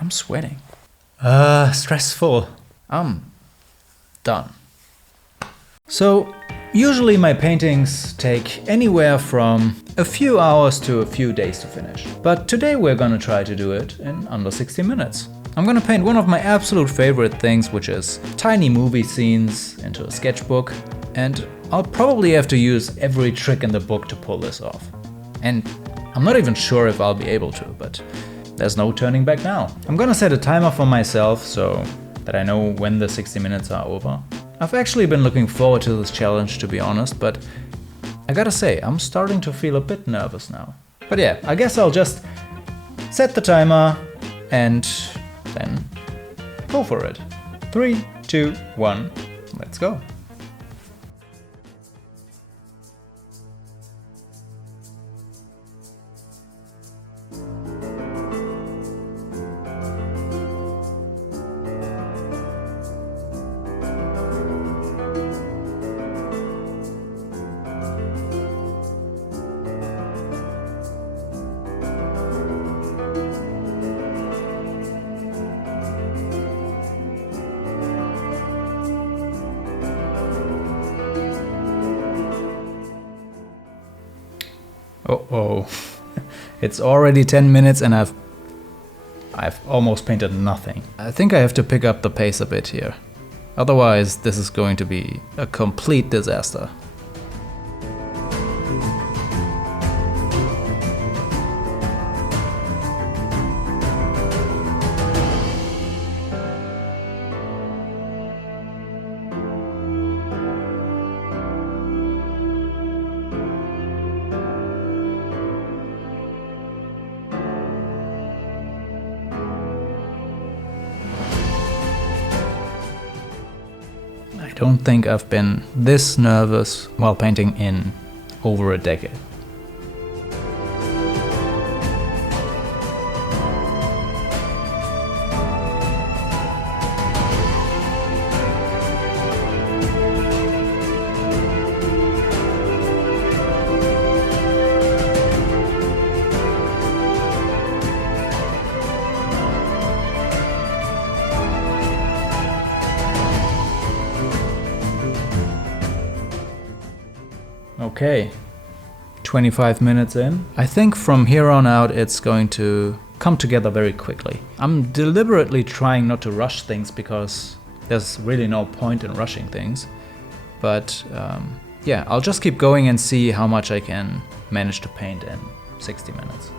I'm sweating. Stressful. I'm done. So, usually my paintings take anywhere from a few hours to a few days to finish. But today we're gonna try to do it in under 60 minutes. I'm gonna paint one of my absolute favorite things, which is tiny movie scenes into a sketchbook. And I'll probably have to use every trick in the book to pull this off. And I'm not even sure if I'll be able to, but there's no turning back now. I'm gonna set a timer for myself so that I know when the 60 minutes are over. I've actually been looking forward to this challenge, to be honest, but I gotta say, I'm starting to feel a bit nervous now. But yeah, I guess I'll just set the timer and then go for it. 3, 2, 1, let's go. Uh-oh. It's already 10 minutes and I've almost painted nothing. I think I have to pick up the pace a bit here. Otherwise, this is going to be a complete disaster. I don't think I've been this nervous while painting in over a decade. Okay, 25 minutes in. I think from here on out it's going to come together very quickly. I'm deliberately trying not to rush things because there's really no point in rushing things. But yeah, I'll just keep going and see how much I can manage to paint in 60 minutes.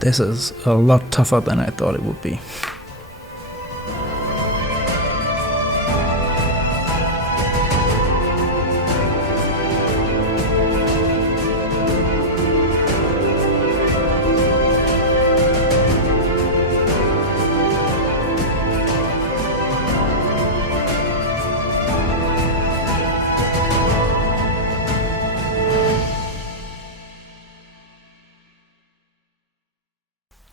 This is a lot tougher than I thought it would be.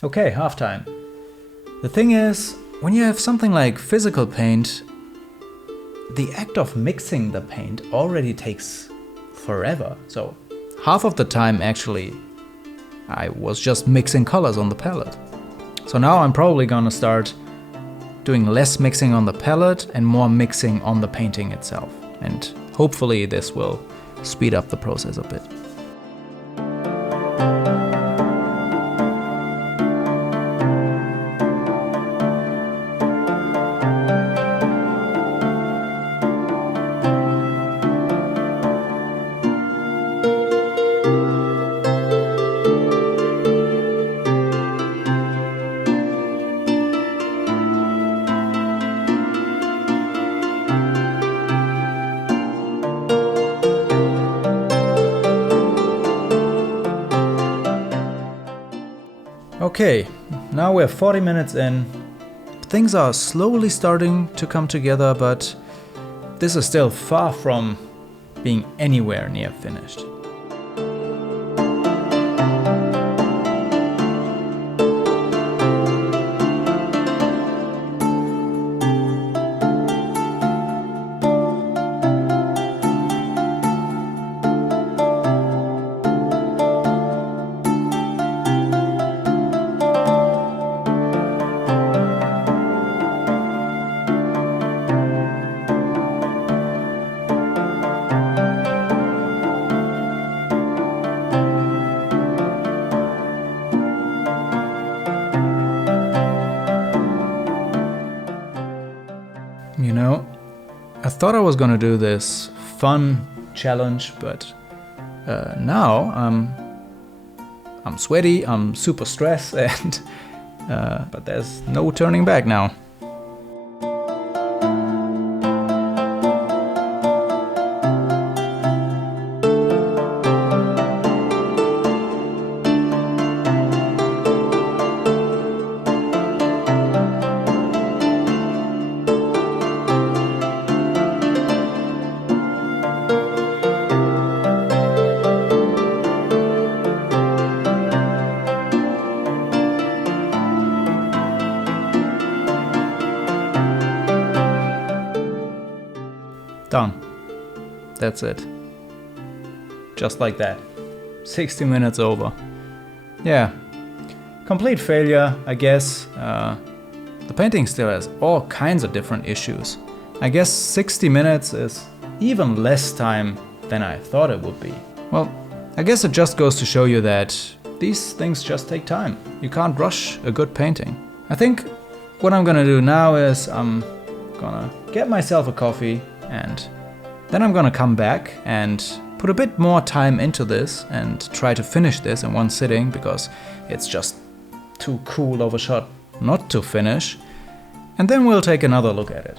Okay, halftime. The thing is, when you have something like physical paint, the act of mixing the paint already takes forever. So half of the time actually I was just mixing colors on the palette. So now I'm probably gonna start doing less mixing on the palette and more mixing on the painting itself. And hopefully this will speed up the process a bit. Okay, now we're 40 minutes in. Things are slowly starting to come together, but this is still far from being anywhere near finished. thought I was gonna do this fun challenge, but now I'm sweaty, I'm super stressed, and but there's no turning back now. Done. That's it. Just like that. 60 minutes over. Yeah. Complete failure, I guess. The painting still has all kinds of different issues. I guess 60 minutes is even less time than I thought it would be. Well, I guess it just goes to show you that these things just take time. You can't rush a good painting. I think what I'm gonna do now is I'm gonna get myself a coffee, and then I'm gonna come back and put a bit more time into this and try to finish this in one sitting, because it's just too cool of a shot not to finish. And then we'll take another look at it.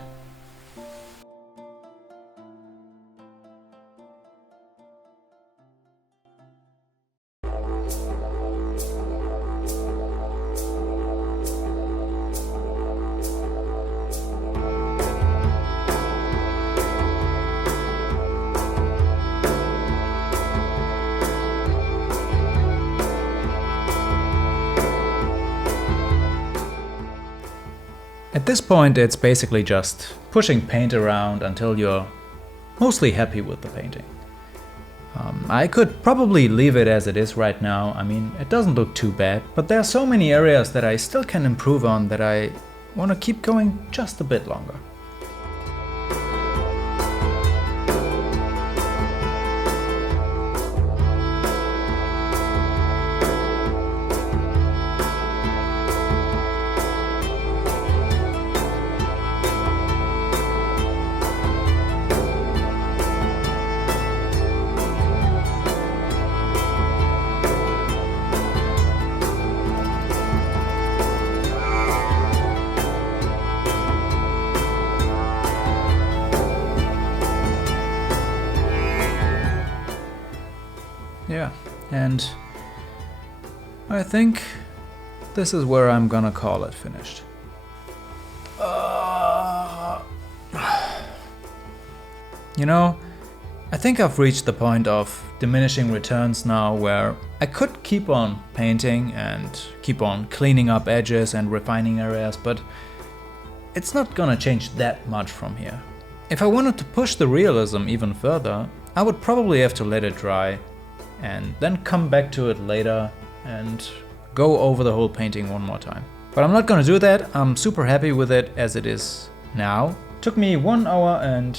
At this point, it's basically just pushing paint around until you're mostly happy with the painting. I could probably leave it as it is right now. I mean, it doesn't look too bad, but there are so many areas that I still can improve on that I want to keep going just a bit longer. Yeah, and I think this is where I'm gonna call it finished. You know, I think I've reached the point of diminishing returns now, where I could keep on painting and keep on cleaning up edges and refining areas, but it's not gonna change that much from here. If I wanted to push the realism even further, I would probably have to let it dry and then come back to it later and go over the whole painting one more time. But I'm not gonna do that. I'm super happy with it as it is now. Took me 1 hour and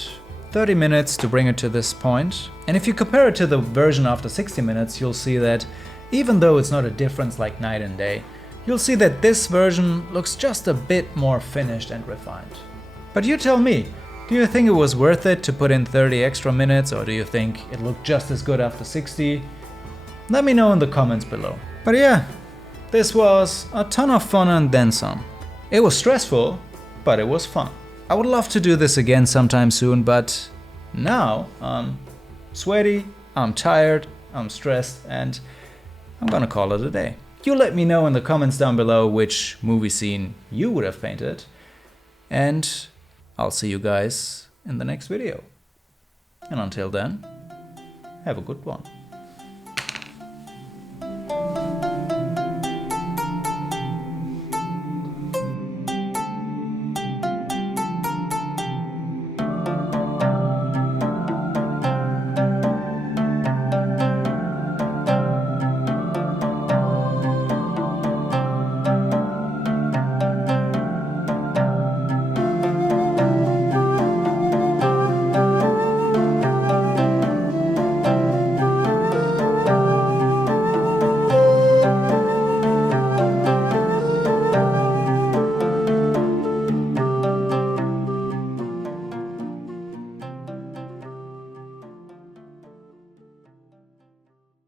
30 minutes to bring it to this point. And if you compare it to the version after 60 minutes, you'll see that even though it's not a difference like night and day, you'll see that this version looks just a bit more finished and refined. But you tell me, do you think it was worth it to put in 30 extra minutes, or do you think it looked just as good after 60? Let me know in the comments below. But yeah, this was a ton of fun and then some. It was stressful, but it was fun. I would love to do this again sometime soon, but now I'm sweaty, I'm tired, I'm stressed, and I'm gonna call it a day. You let me know in the comments down below which movie scene you would have painted, and I'll see you guys in the next video. And until then, have a good one.